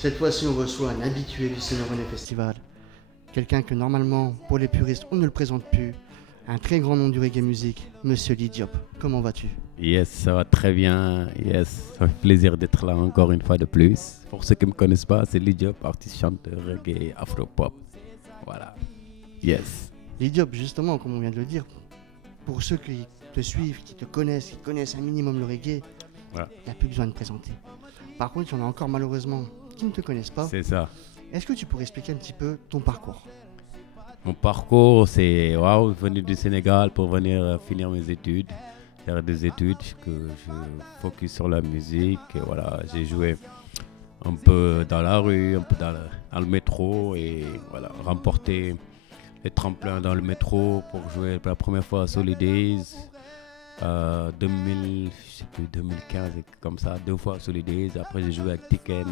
Cette fois-ci, on reçoit un habitué du Summer Honey Festival. Quelqu'un que normalement, pour les puristes, on ne le présente plus. Un très grand nom du reggae music, Monsieur Lee Diop. Comment vas-tu? Yes, ça va très bien. Yes, ça fait plaisir d'être là encore une fois de plus. Pour ceux qui ne me connaissent pas, c'est Lee Diop, artiste, chanteur, reggae, afro-pop. Voilà. Yes. Lee Diop, justement, comme on vient de le dire, pour ceux qui te suivent, qui te connaissent, qui connaissent un minimum le reggae, Voilà. il n'y a plus besoin de présenter. Par contre, il y en a encore malheureusement qui ne te connaissent pas. C'est ça. Est-ce que tu pourrais expliquer un petit peu ton parcours? Mon parcours, c'est venir du Sénégal pour venir finir mes études. Faire des études que je focus sur la musique. Et voilà, j'ai joué un peu dans la rue, un peu dans le métro et voilà, remporté les tremplins dans le métro pour jouer pour la première fois à Solidays. 2015 et comme ça, 2 fois à Solidays. Après j'ai joué avec Tiken,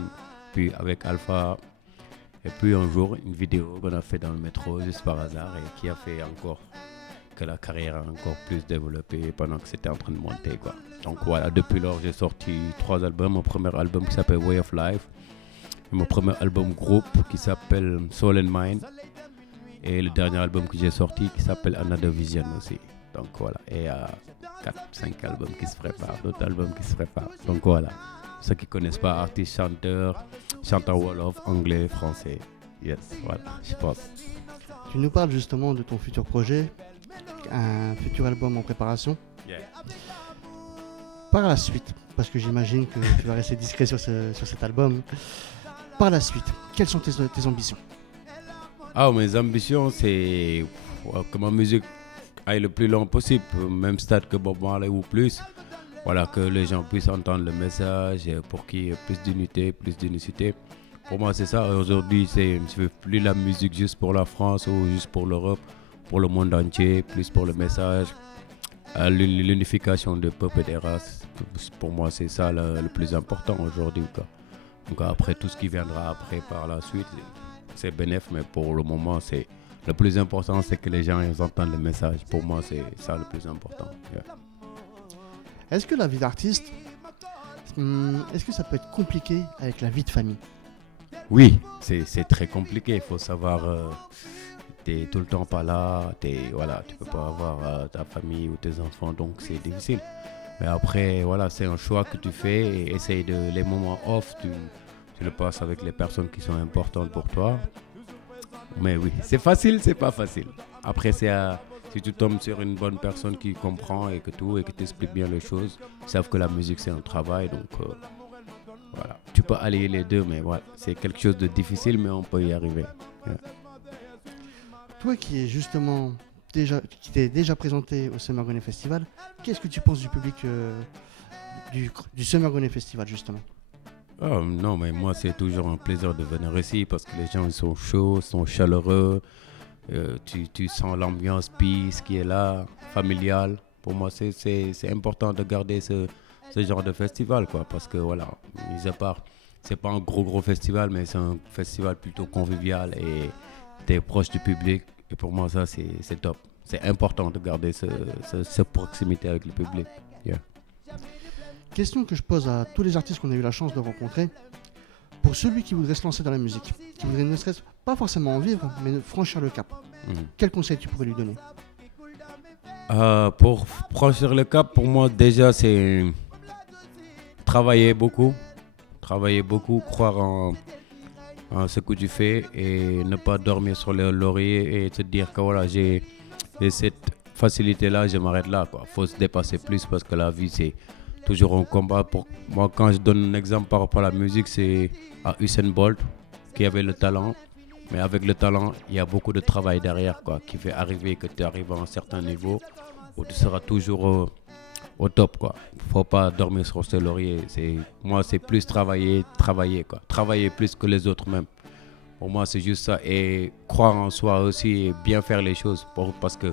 puis avec Alpha. Et puis un jour, une vidéo qu'on a fait dans le métro juste par hasard et qui a fait encore que la carrière a encore plus développé pendant que c'était en train de monter, quoi. Donc voilà, depuis lors j'ai sorti 3 albums. Mon premier album qui s'appelle Way of Life, et mon premier album groupe qui s'appelle Soul and Mind, et le dernier album que j'ai sorti qui s'appelle Another Vision aussi. Donc voilà, et il y a 4-5 albums qui se préparent, d'autres albums qui se préparent. Donc voilà, ceux qui ne connaissent pas, artiste, chanteur Wolof, anglais, français. Yes, voilà, je pense. Tu nous parles justement de ton futur projet, un futur album en préparation. Yeah. Par la suite, parce que j'imagine que tu vas rester discret sur cet album, par la suite, quelles sont tes ambitions? Mes ambitions, c'est que ma musique aille le plus loin possible, au même stade que Bob Marley ou plus. Voilà, que les gens puissent entendre le message pour qu'il y ait plus d'unité, plus d'unicité. Pour moi, c'est ça. Aujourd'hui, je ne veux plus la musique juste pour la France ou juste pour l'Europe, pour le monde entier, plus pour le message, l'unification des peuples et des races. Pour moi, c'est ça le plus important aujourd'hui, quoi. Donc après, tout ce qui viendra après par la suite, c'est bénéf, mais pour le moment, le plus important, c'est que les gens ils entendent le message. Pour moi, c'est ça le plus important. Yeah. Est-ce que la vie d'artiste, est-ce que ça peut être compliqué avec la vie de famille? Oui, c'est très compliqué. Il faut savoir, tu n'es tout le temps pas là. Voilà, tu ne peux pas avoir ta famille ou tes enfants, donc c'est difficile. Mais après, voilà, c'est un choix que tu fais et essaye les moments off, tu le passes avec les personnes qui sont importantes pour toi. Mais oui, c'est facile, c'est pas facile. Après, si tu tombes sur une bonne personne qui comprend et qui t'explique bien les choses, ils savent que la musique c'est un travail, donc voilà. Tu peux allier les deux, mais voilà, c'est quelque chose de difficile, mais on peut y arriver. Yeah. Toi qui t'es déjà présenté au Summer Honey Festival, qu'est-ce que tu penses du public du Summer Honey Festival justement? Oh, non, mais moi c'est toujours un plaisir de venir ici parce que les gens ils sont chauds, sont chaleureux. Tu sens l'ambiance peace qui est là, familiale. Pour moi, c'est important de garder ce genre de festival, quoi, parce que voilà, mis à part, c'est pas un gros festival, mais c'est un festival plutôt convivial et t'es proche du public. Et pour moi, ça, c'est top. C'est important de garder cette proximité avec le public. Yeah. Question que je pose à tous les artistes qu'on a eu la chance de rencontrer. Pour celui qui voudrait se lancer dans la musique, qui voudrait ne serait-ce pas forcément en vivre, mais franchir le cap, quel conseil tu pourrais lui donner? Pour franchir le cap, pour moi, déjà, c'est travailler beaucoup, croire en ce que tu fais et ne pas dormir sur les lauriers et te dire que voilà, j'ai cette facilité-là, je m'arrête là, quoi. Faut se dépasser plus parce que la vie, c'est toujours un combat. Pour moi, quand je donne un exemple par rapport à la musique, c'est à Usain Bolt qui avait le talent. Mais avec le talent, il y a beaucoup de travail derrière, quoi, qui fait arriver que tu arrives à un certain niveau où tu seras toujours au top, quoi. Faut pas dormir sur ses lauriers. Moi, c'est plus travailler, quoi. Travailler plus que les autres même. Pour moi, c'est juste ça. Et croire en soi aussi et bien faire les choses. Parce que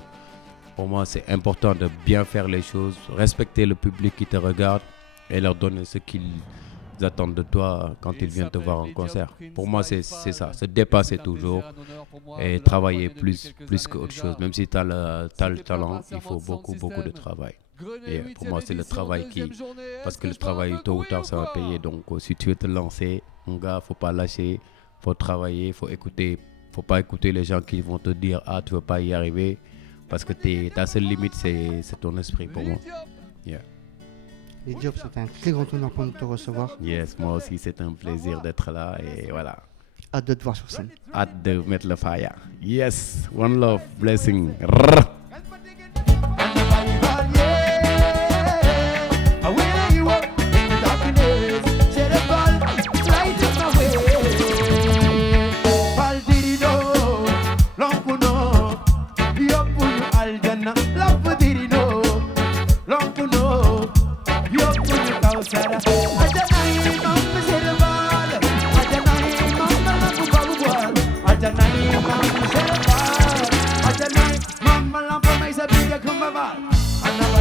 pour moi, c'est important de bien faire les choses, respecter le public qui te regarde et leur donner ce qu'ils attendent de toi quand ils viennent te voir en concert. Pour moi, c'est ça, se dépasser toujours et travailler plus qu'autre chose. Même si tu as le talent, il faut beaucoup de travail. Et pour moi, c'est le travail parce que le travail, tôt ou tard, ça va payer. Donc, si tu veux te lancer, mon gars, faut pas lâcher, faut travailler, faut pas écouter les gens qui vont te dire ah tu veux pas y arriver parce que ta seule limite c'est ton esprit pour moi. Yeah. Et Diop, c'était un très grand honneur pour nous de te recevoir. Yes, moi aussi c'est un plaisir d'être là et voilà. Hâte de te voir sur scène. Hâte de mettre le fire. Yes, one love, blessing. Mama lampa mais a brilha como a val.